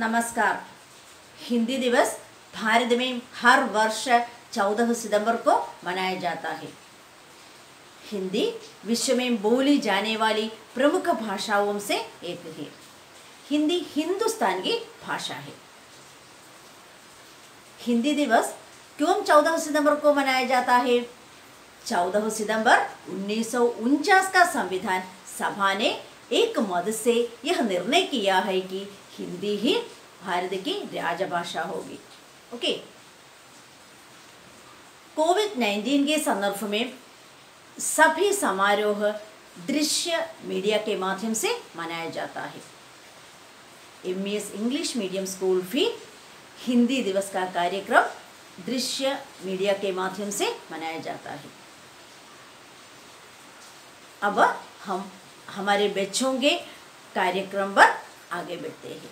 नमस्कार। हिंदी दिवस भारत में हर वर्ष 14 सितंबर को मनाया जाता है। हिंदी विश्व में बोली जाने वाली प्रमुख भाषाओं से एक है। हिंदी हिंदुस्तान की भाषा है। हिंदी दिवस क्यों 14 सितंबर को मनाया जाता है? 14 सितंबर 1949 का संविधान सभा ने एक मत से यह निर्णय किया है कि हिंदी ही भारत की राजभाषा होगी। ओके। कोविड-19 के संदर्भ में सभी समारोह दृश्य मीडिया के माध्यम से मनाया जाता है। एमईएस इंग्लिश मीडियम स्कूल भी हिंदी दिवस का कार्यक्रम दृश्य मीडिया के माध्यम से मनाया जाता है। अब हम हमारे बच्चों के कार्यक्रम पर आगे बढ़ते हैं।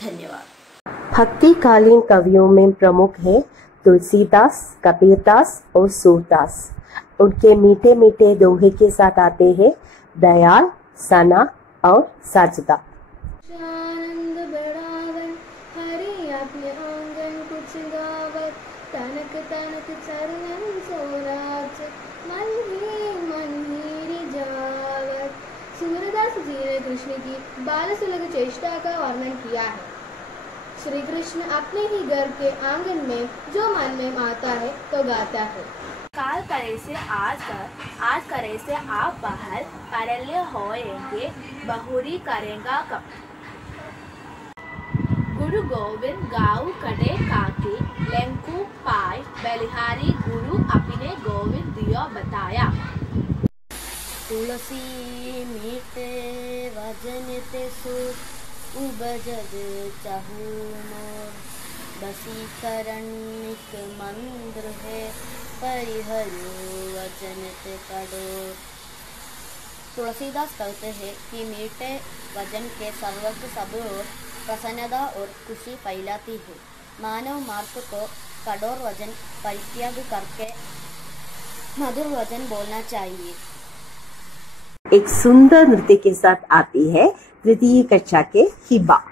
धन्यवाद। भक्तिकालीन कवियों में प्रमुख है तुलसीदास, कबीरदास और सूरदास। उनके मीठे मीठे दोहे के साथ आते हैं दयाल, सना और साजदा। आनंद बढ़ावन हरि अपने आंगन कुछ गावत, तनक तनक चरण सोराच मन ही रिझावत। सूरदास जी ने कृष्ण की बाल सुलभ चेष्टा का वर्णन किया है। श्री कृष्ण अपने ही घर के आंगन में जो मन में आता है तो गाता है। काल करे से आज करे से आप बाहर करल्य होएंगे, बहुरी करेगा कब। गुरु गोविंद गाऊ कटे काके, लेंकू पाय बलिहारी गुरु अपने गोविंद दियो बताया। तुलसी मीठे वजन ते सुख उपजद चाहू मोर, बसीकरण निक मंत्र है परिहरो वचन ते कठोर। तुलसीदास कहते हैं कि मीठे वचन के सर्वत्र सब ओर प्रसन्नता और खुशी फैलाती है। मानव मार्ग को कठोर वचन परित्याग करके मधुर वचन बोलना चाहिए। एक सुंदर नृत्य के साथ आती है तृतीय कक्षा के हिबा।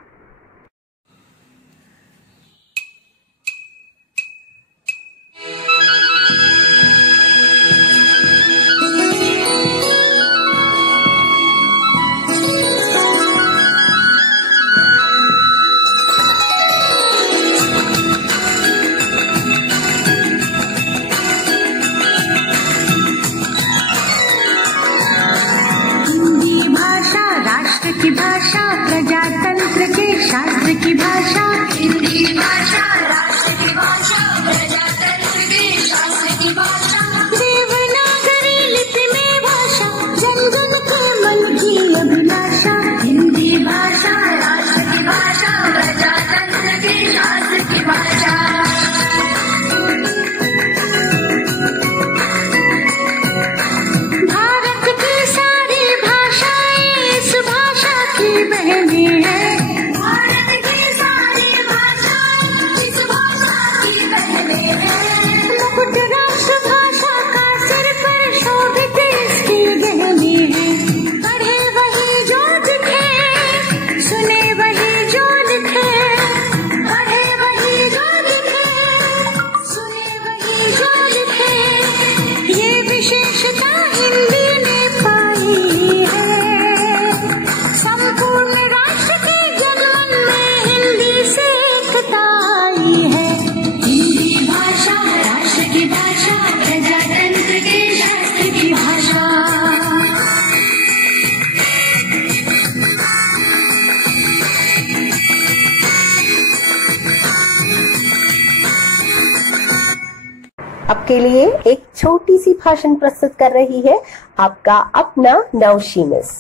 की भाषा प्रजातंत्र के शास्त्र की भाषा, हिंदी भाषा राष्ट्र की भाषा प्रजातंत्र के शास्त्र की भाषा। देवनागरी लिपि में भाषा जन जन के मन की अभिलाषा, हिंदी भाषा राष्ट्र की भाषा प्रजातंत्र के शास्त्र की भाषा। आपके लिए एक छोटी सी भाषण प्रस्तुत कर रही है आपका अपना नवशीमिस।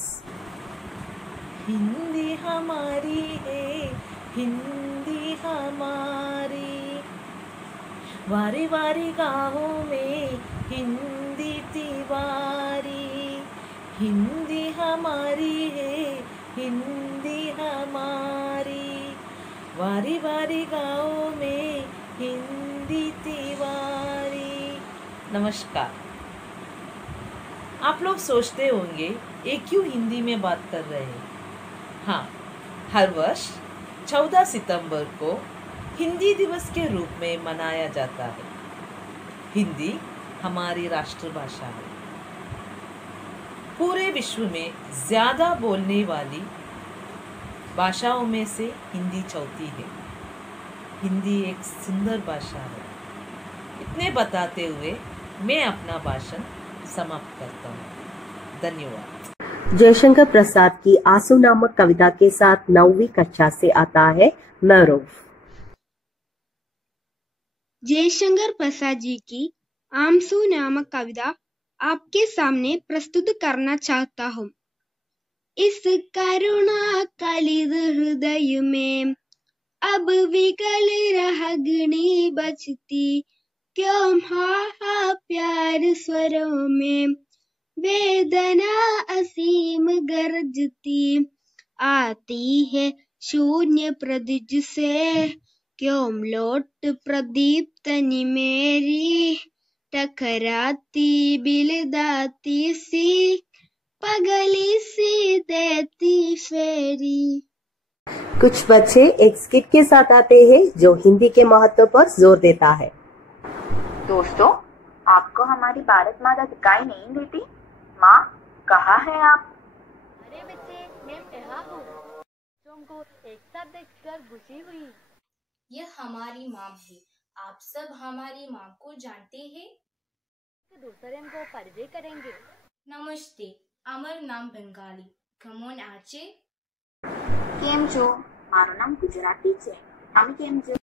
हिंदी हमारी है, हिंदी हमारी, वारी वारी गाँवों में हिंदी तिवारी। हिंदी हमारी है, हिंदी हमारी, वारी वारी गाँवों में हिंदी तिवारी। नमस्कार। आप लोग सोचते होंगे ये क्यों हिंदी में बात कर रहे हैं। हाँ, हर वर्ष 14 सितंबर को हिंदी दिवस के रूप में मनाया जाता है। हिंदी हमारी राष्ट्रभाषा है। पूरे विश्व में ज़्यादा बोलने वाली भाषाओं में से हिंदी चौथी है। हिंदी एक सुंदर भाषा है। इतने बताते हुए मैं अपना भाषण समाप्त करता हूँ। धन्यवाद। जयशंकर प्रसाद की आंसू नामक कविता के साथ 9वीं कक्षा से आता है मरूफ। जयशंकर प्रसाद जी की आंसू नामक कविता आपके सामने प्रस्तुत करना चाहता हूँ। इस करुणा कलिद हृदय में अब विकल रागनी बजती, क्यों हा प्यार स्वरों में वेदना असीम गरजती, आती है शून्य प्रदिज से क्यों लौट प्रदीप तनी मेरी, टकराती बिलदाती सी पगली सी देती फेरी। कुछ बच्चे एक स्किट के साथ आते हैं जो हिंदी के महत्व पर जोर देता है। दोस्तों, आपको हमारी भारत माता दिखाई नहीं देती? माँ, कहाँ है आप? अरे बच्चे, मैं यहाँ हूँ। तुमको एक साथ देखकर खुशी हुई। यह हमारी माँ है। आप सब हमारी माँ को जानते हैं? तो दूसरे को परिचय करेंगे। नमस्ते, अमर नाम बंगाली। कमोन आचे? केम छो? मारू नाम गुजराती छे। आमी केम छो?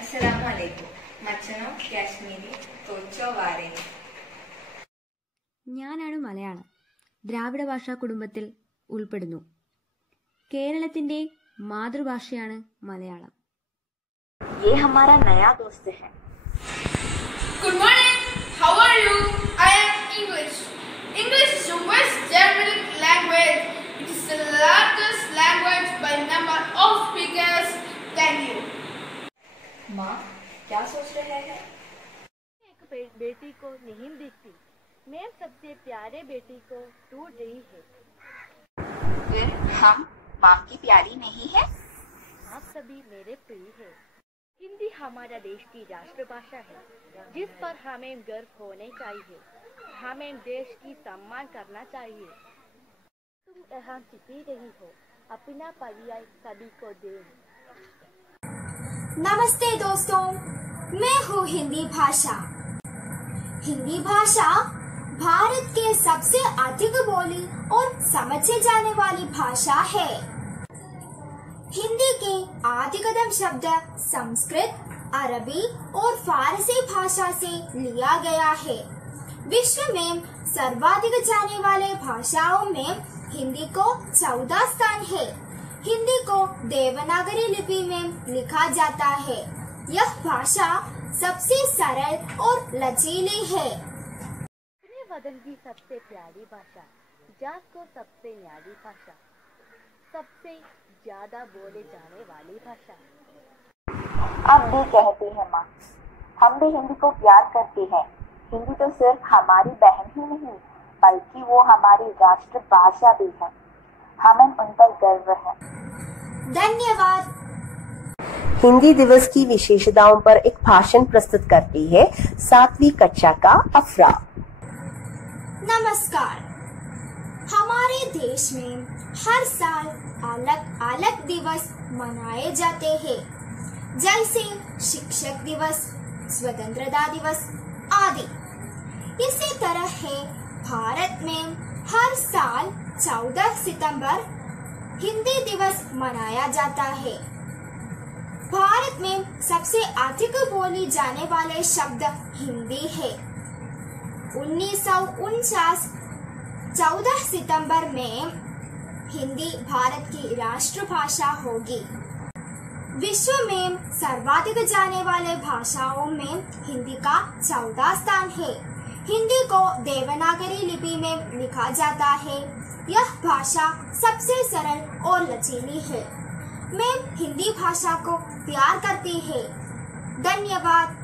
अस्सलाम वालेकुम। मच्छनो കാശ്മീരി തോച്ചോ വാരേ. ഞാനാണ് മലയാളം. ദ്രാവിഡ ഭാഷാ കുടുംബത്തിൽ ഉൾപ്പെടുന്നു. കേരളത്തിന്റെ മാതൃഭാഷയാണ് മലയാളം. ये हमारा नया दोस्त है। Good morning. How are you? I am English. English is a West Germanic language. It is the largest language by number of speakers. Thank you. माँ, क्या सोच रहे हैं? एक बेटी को नहीं दिखती। मैं सबसे प्यारे बेटी को ढूंढ रही है। फिर हम माँ की प्यारी नहीं है? आप सभी मेरे प्रिय हैं। हिंदी हमारा देश की राष्ट्रभाषा है, जिस पर हमें गर्व होने चाहिए। हमें देश की सम्मान करना चाहिए। तुम यहाँ जीती रही हो, अपना परिचय सभी को दे। नमस्ते दोस्तों, मैं हूँ हिंदी भाषा। हिंदी भाषा भारत के सबसे अधिक बोली और समझे जाने वाली भाषा है। हिंदी के आदिकतम शब्द संस्कृत, अरबी और फारसी भाषा से लिया गया है। विश्व में सर्वाधिक जाने वाले भाषाओं में हिंदी को 14 स्थान है। हिंदी को देवनागरी लिपि में लिखा जाता है। यह भाषा सबसे सरल और लचीली है। अपने वतन की सबसे प्यारी भाषा, जात को सबसे न्यारी भाषा, सबसे ज्यादा बोले जाने वाली भाषा। आप भी कहती हैं माँ, हम भी हिंदी को प्यार करते हैं। हिंदी तो सिर्फ हमारी बहन ही नहीं, बल्कि वो हमारी राष्ट्रभाषा भी है। हमें उन पर गर्व है। धन्यवाद। हिंदी दिवस की विशेषताओं पर एक भाषण प्रस्तुत करती है 7वीं कक्षा का अफरा। नमस्कार। हमारे देश में हर साल अलग अलग दिवस मनाए जाते हैं, जैसे शिक्षक दिवस, स्वतंत्रता दिवस आदि। इसी तरह है भारत में हर साल 14 सितंबर हिंदी दिवस मनाया जाता है। भारत में सबसे अधिक बोली जाने वाले शब्द हिंदी है। 1949 14 सितंबर में हिंदी भारत की राष्ट्रभाषा होगी। विश्व में सर्वाधिक जाने वाले भाषाओं में हिंदी का 14 स्थान है। हिंदी को देवनागरी लिपि में लिखा जाता है। यह भाषा सबसे सरल और लचीली है। मैं हिंदी भाषा को प्यार करती है। धन्यवाद।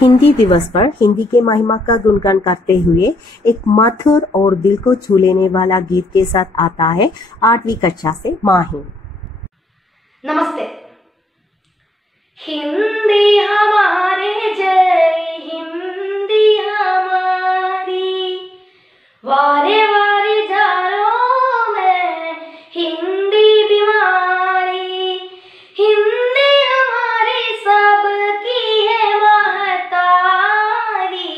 हिंदी दिवस पर हिंदी के महिमा का गुणगान करते हुए एक मधुर और दिल को छू लेने वाला गीत के साथ आता है 8वीं कक्षा से माही। नमस्ते। हिंदी हमारे जय हिंदी हमारी, वारे वारे जारों में हिंदी बीमारी। हिंदी हमारी सबकी है महतारी,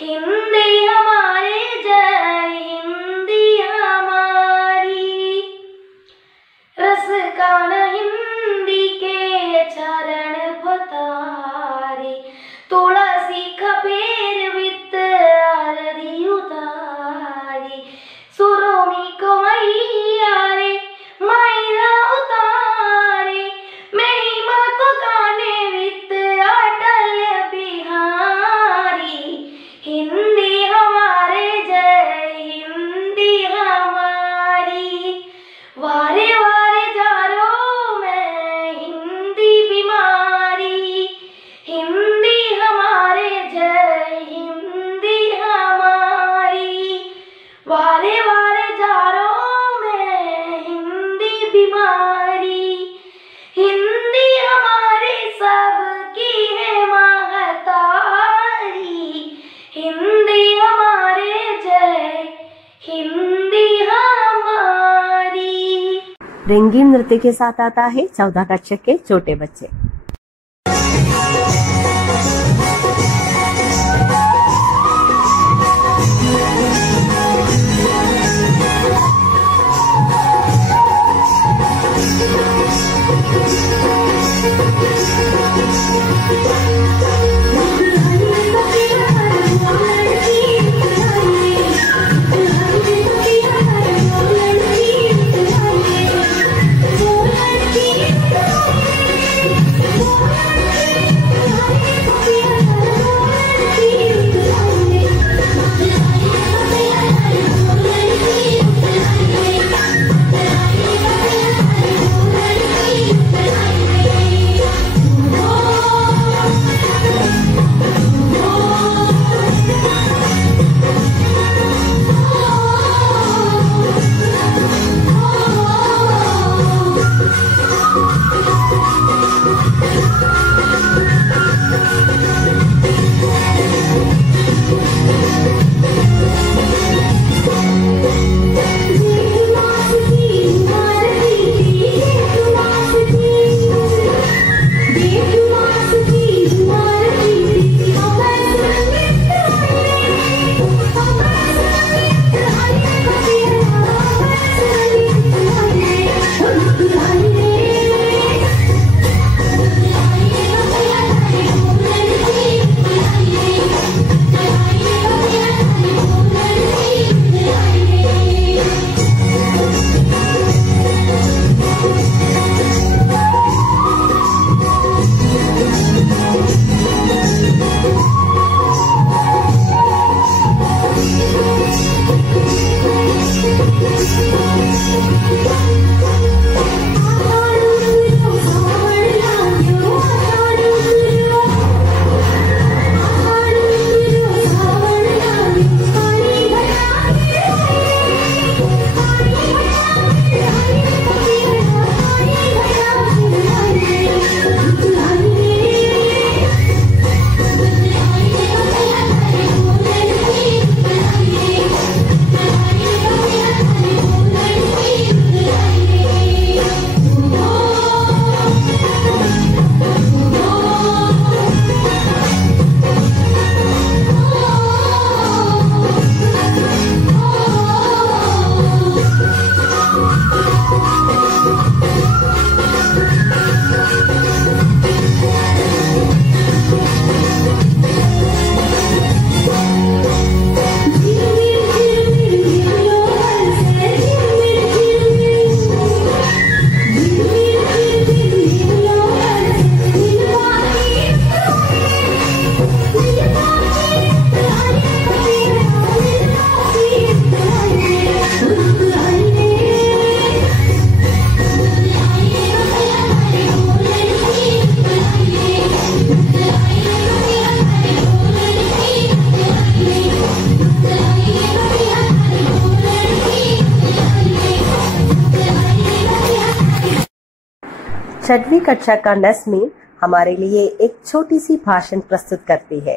हिंदी हमारे जय हिंदी हमारी। रस कान हिंदी के चरण पतारी, तुलसी खपेर वित आरती उतारी। सुरोमी को मैया रे मैरा उतारे, महिमा को गाने वित अटल बिहारी। हिंदी हमारे जय हिंदी हमारी, वारे वारे जारों में हिंदी बीमारी। हिंदी हमारे जय हिंदी हमारी, वारे वारे जारों में हिंदी बीमारी। हिंदी हमारी सबकी है महतारी, हिंदी हमारे जय हिंदी हमारी। रंगीन नृत्य के साथ आता है 14 कक्षा के छोटे बच्चे। Thank you. छठवीं कक्षा का नस्मीन हमारे लिए एक छोटी सी भाषण प्रस्तुत करती है।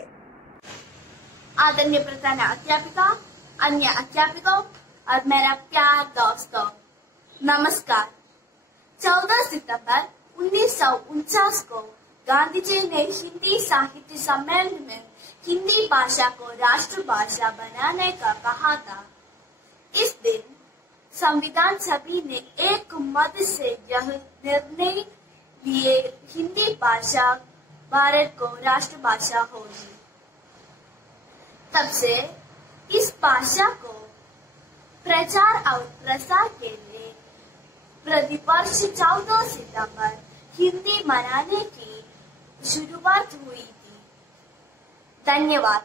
आदरणीय प्रधान अध्यापिका, अन्य अध्यापकों और मेरा प्यार दोस्तों, नमस्कार। 14 सितंबर 1949 को गांधी जी ने हिंदी साहित्य सम्मेलन में हिंदी भाषा को राष्ट्रभाषा बनाने का कहा था। इस दिन संविधान सभा ने एक मत से यह निर्णय लिए हिंदी भाषा भारत को राष्ट्रभाषा होगी। तब से इस भाषा को प्रचार और प्रसार के लिए प्रतिवर्ष 14 सितंबर हिंदी मनाने की शुरुआत हुई थी। धन्यवाद।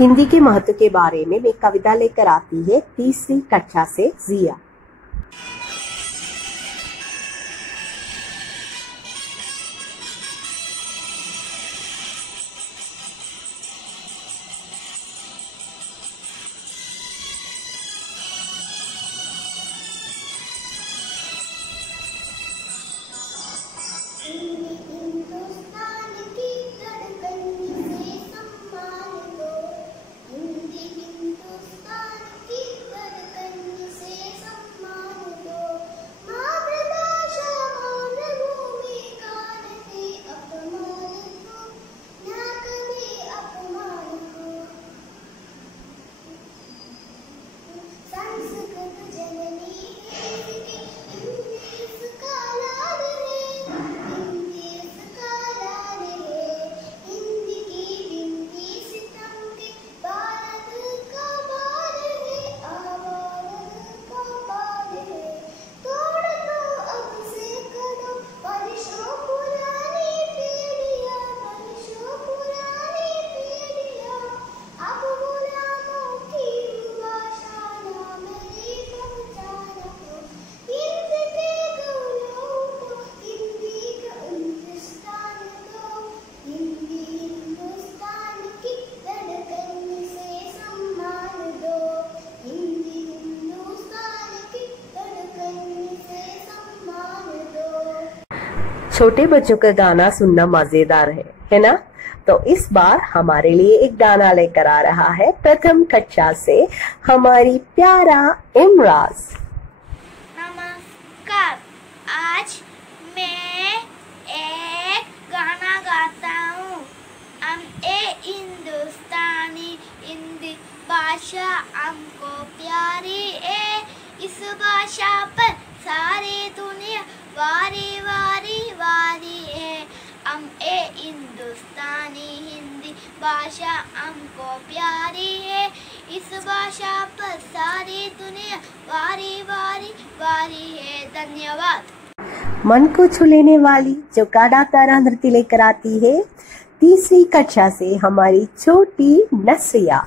हिंदी के महत्व के बारे में एक कविता लेकर आती है तीसरी कक्षा से जिया। छोटे बच्चों का गाना सुनना मजेदार है ना? तो इस बार हमारे लिए एक गाना लेकर आ रहा है प्रथम कक्षा से हमारी प्यारा इमराज। नमस्कार, आज मैं एक गाना गाता हूँ। हम हिंदुस्तानी हिंदी भाषा हमको प्यारी है। इस भाषा पर सारी दुनिया वारी वारी वारी है। हम हिंदुस्तानी हिंदी भाषा हमको प्यारी है। इस भाषा पर सारी दुनिया वारी वारी वारी है। धन्यवाद। मन को छू लेने वाली जो काड़ा तारा नृत्य लेकर आती है तीसरी कक्षा से हमारी छोटी नसरिया।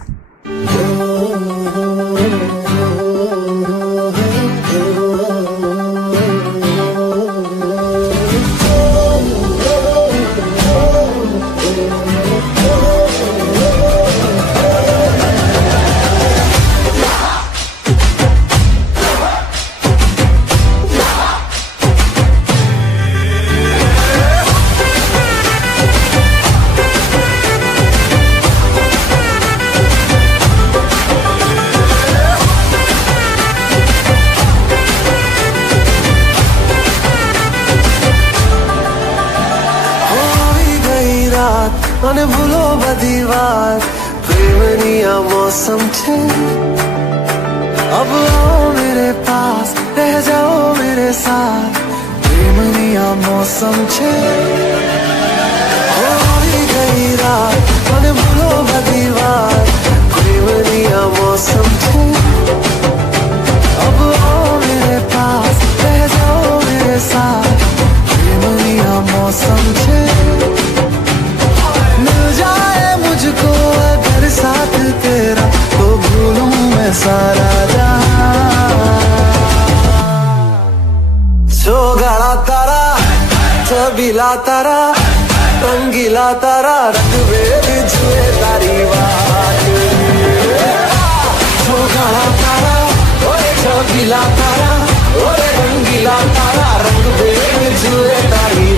અને ભૂલો બધી વાત પ્રેમની આ મૌસમ છે। अब आओ मेरे पास रह जाओ मेरे साथ प्रेमनी आ मौसम छे। होई गई रात અને ભૂલો બધી વાત પ્રેમની आ मौसम छे। अब आओ मेरे पास रह जाओ मेरे साथ प्रेमनी आ मौसम छे। मिल जाए मुझको अगर साथ तेरा तो भूलूं मैं सारा गाड़ा तारा छबीला तारा रंगीला तारा रंगवेद जुए तारी बात गाड़ा तारा ओए छबीला तारा ओए रंगीला तारा रंगवेद जुए तारी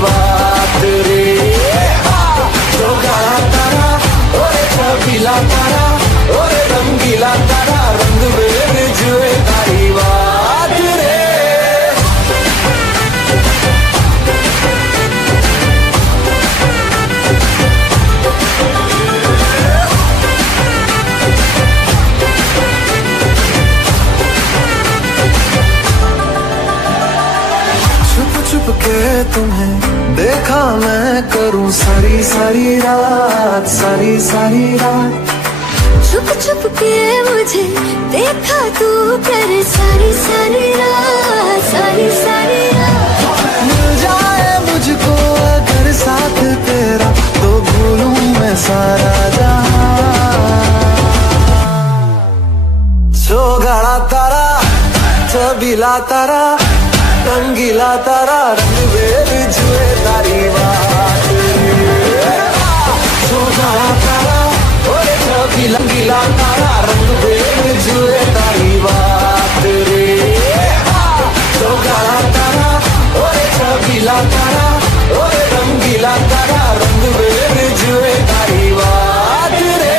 के तुम्हें देखा मैं करूं सारी सारी रात, सारी सारी रात। छुप छुप के मुझे देखा तू कर सारी सारी रात, सारी सारी रात। मिल जाए मुझको अगर साथ तेरा तो भूलूं मैं सारा जहां। चौगाड़ा तारा, छबीला तारा, रंगीला तारा, रंग बेर जुए तारी बात। चौगाड़ा तारा, ओए छबीला गीला तारा, रंग बेर जुए तारी बात रे। चौगाड़ा तारा, ओए छबीला तारा, ओए रंगीला तारा, रंग बेर जुए तारी बात रे।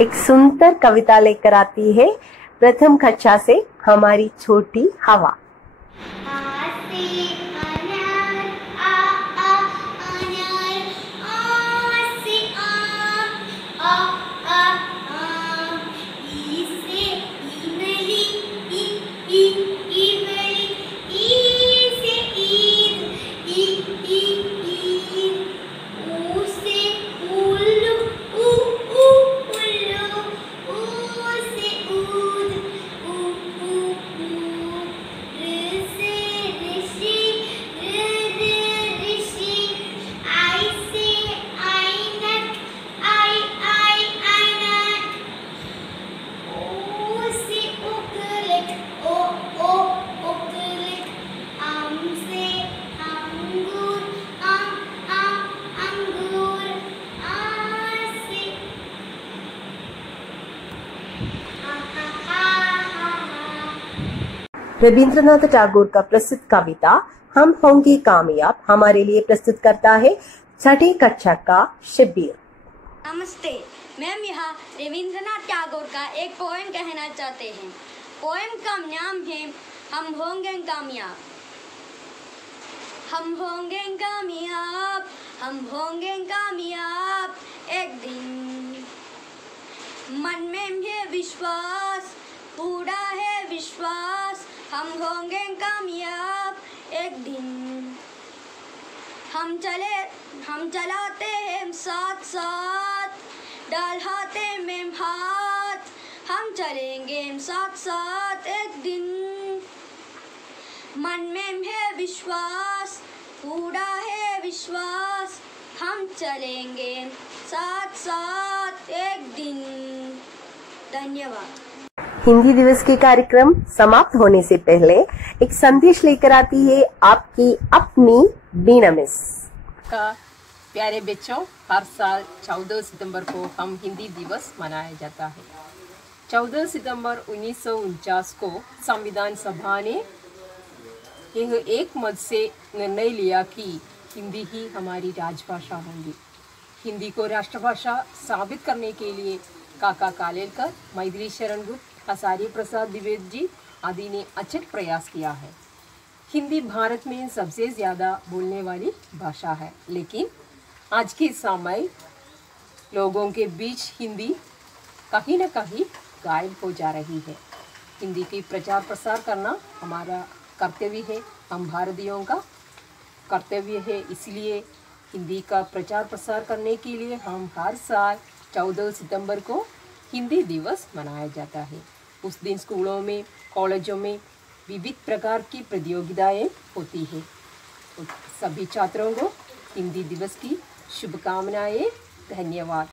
एक सुंदर कविता लेकर आती है प्रथम कक्षा से हमारी छोटी हवा। रविंद्रनाथ टैगोर का प्रसिद्ध कविता हम होंगे कामयाब हमारे लिए प्रस्तुत करता है छठी कक्षा का शिबिर। नमस्ते, मैम यहाँ रविंद्रनाथ टैगोर का एक पोएम कहना चाहते हैं। पोएम का नाम है हम होंगे कामयाब। हम होंगे कामयाब, हम होंगे कामयाब एक दिन। मन में है विश्वास, पूरा है विश्वास, हम होंगे कामयाब एक दिन। हम चलाते हैं साथ साथ, डालते में हाथ, हम चलेंगे साथ साथ एक दिन। मन में है विश्वास, पूरा है विश्वास, हम चलेंगे साथ साथ एक दिन। धन्यवाद। हिंदी दिवस के कार्यक्रम समाप्त होने से पहले एक संदेश लेकर आती है आपकी अपनी बीना मिस। प्यारे बच्चों, हर साल 14 सितंबर को हम हिंदी दिवस मनाया जाता है। 14 सितंबर 1949 को संविधान सभा ने यह एक मत से निर्णय लिया कि हिंदी ही हमारी राजभाषा होगी। हिंदी को राष्ट्रभाषा साबित करने के लिए काका कालेलकर, मैथिली शरण गुप्त, आचार्य प्रसाद द्विवेदी जी आदि ने अचूक प्रयास किया है। हिंदी भारत में सबसे ज़्यादा बोलने वाली भाषा है, लेकिन आज के समय लोगों के बीच हिंदी कहीं न कहीं गायब हो जा रही है। हिंदी की प्रचार प्रसार करना हमारा कर्तव्य है, हम भारतीयों का कर्तव्य है। इसलिए हिंदी का प्रचार प्रसार करने के लिए हम हर साल 14 सितंबर को हिंदी दिवस मनाया जाता है। उस दिन स्कूलों में, कॉलेजों में विविध प्रकार की प्रतियोगिताएं होती है। सभी छात्रों को हिंदी दिवस की शुभकामनाएं। धन्यवाद।